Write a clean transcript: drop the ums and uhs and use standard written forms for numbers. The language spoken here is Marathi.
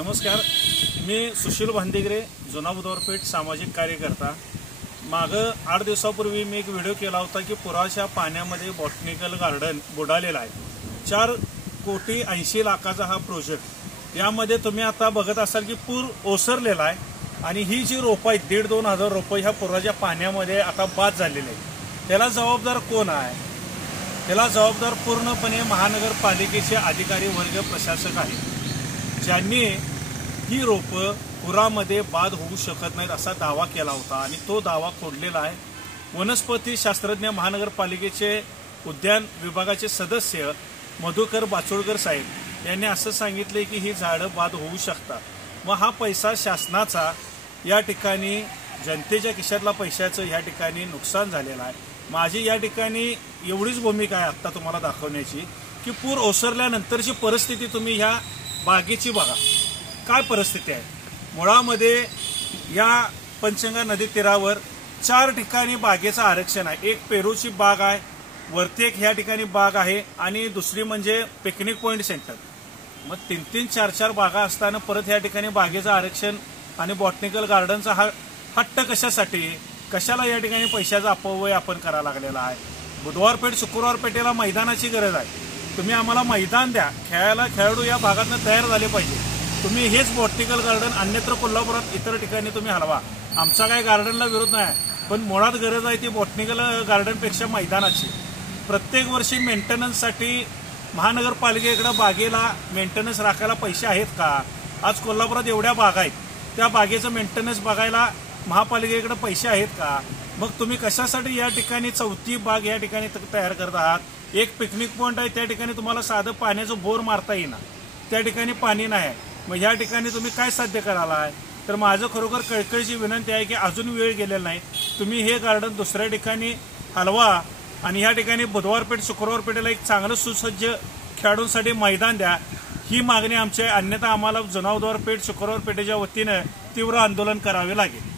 नमस्कार, मी सुशील भांदिगरे, जुना बुधवारपेठ सामाजिक कार्यकर्ता। मागं 8 दिवसापूर्वी मी एक व्हिडिओ केला होता की पुराच्या पाण्यामध्ये बॉटनिकल गार्डन बुडालेला आहे। 4,80,00,000 हा प्रोजेक्ट। यामध्ये तुम्ही आता बघत असाल की पूर ओसरलेला आहे आणि ही जी रोपं आहेत 1,500-2,000 हजार रोपं ह्या पुराच्या पाण्यामध्ये आता बाद झालेले आहेत। त्याला जबाबदार कोण आहे? त्याला जबाबदार पूर्णपणे महानगरपालिकेचे अधिकारी वर्ग, प्रशासक आहेत, ज्यांनी ही रोपं पुरामध्ये बाद होऊ शकत नाहीत असा दावा केला होता आणि तो दावा खोडलेला आहे। वनस्पती शास्त्रज्ञ महानगरपालिकेचे उद्यान विभागाचे सदस्य मधुकर बाचोळकर साहेब यांनी असं सांगितले की ही झाडं बाद होऊ शकतात। मग हा पैसा शासनाचा या ठिकाणी जनतेच्या खिशातला पैशाचं या ठिकाणी नुकसान झालेलं आहे। माझी या ठिकाणी एवढीच भूमिका आहे आत्ता तुम्हाला दाखवण्याची की पूर ओसरल्यानंतरची परिस्थिती तुम्ही ह्या बागेची बघा, काय परिस्थिती आहे। मुळामध्ये या पंचगंगा नदी तीरावर 4 ठिकाणी बागेचं आरक्षण आहे। एक पेरूची बाग आहे, वरती एक ह्या ठिकाणी बाग आहे आणि दुसरी म्हणजे पिकनिक पॉइंट सेंटर। मग 3-3, 4-4 बागा असताना परत ह्या ठिकाणी बागेचं आरक्षण आणि बॉटनिकल गार्डनचा हा हट्ट कशासाठी? कशाला या ठिकाणी पैशाचा अपव्यय आपण करायला लागलेला आहे? बुधवार पेठ, शुक्रवार पेठेला मैदानाची गरज आहे। तुम्ही आम्हाला मैदान द्या, खेळायला खेळाडू या भागातनं तयार झाले पाहिजे। तुम्ही हेच बॉटनिकल गार्डन अन्यत्र कोल्हापुरात इतर ठिकाणी तुम्ही हलवा, आमचा काही गार्डनला विरोध नाही, पण मुळात गरज आहे ती बॉटनिकल गार्डनपेक्षा मैदानाची। प्रत्येक वर्षी मेंटेनन्ससाठी महानगरपालिकेकडे बागेला मेंटेनन्स राखायला पैसे आहेत का? आज कोल्हापुरात एवढ्या बागा आहेत, त्या बागेचं मेंटेनन्स बघायला महापालिकेकडे पैसे आहेत का? मग तुम्ही कशासाठी या ठिकाणी 4थी बाग या ठिकाणी तयार करत आहात? एक पिकनिक पॉइंट आहे, त्या ठिकाणी तुम्हाला साधं पाण्याचं बोर मारता येईना, त्या ठिकाणी पाणी नाही। मग या ठिकाणी तुम्ही काय साध्य करायला आहे? तर माझं खरोखर कळकळीची विनंती आहे की अजून वेळ गेलेला नाही, तुम्ही हे गार्डन दुसऱ्या ठिकाणी हलवा आणि या ठिकाणी बुधवार पेठ, शुक्रवार पेठेला एक चांगलं सुसज्ज खेळाडूंसाठी मैदान द्या, ही मागणी आमची आहे। अन्यथा आम्हाला जुना बुधवार पेठ, शुक्रवार पेठेच्या वतीनं तीव्र आंदोलन करावे लागेल।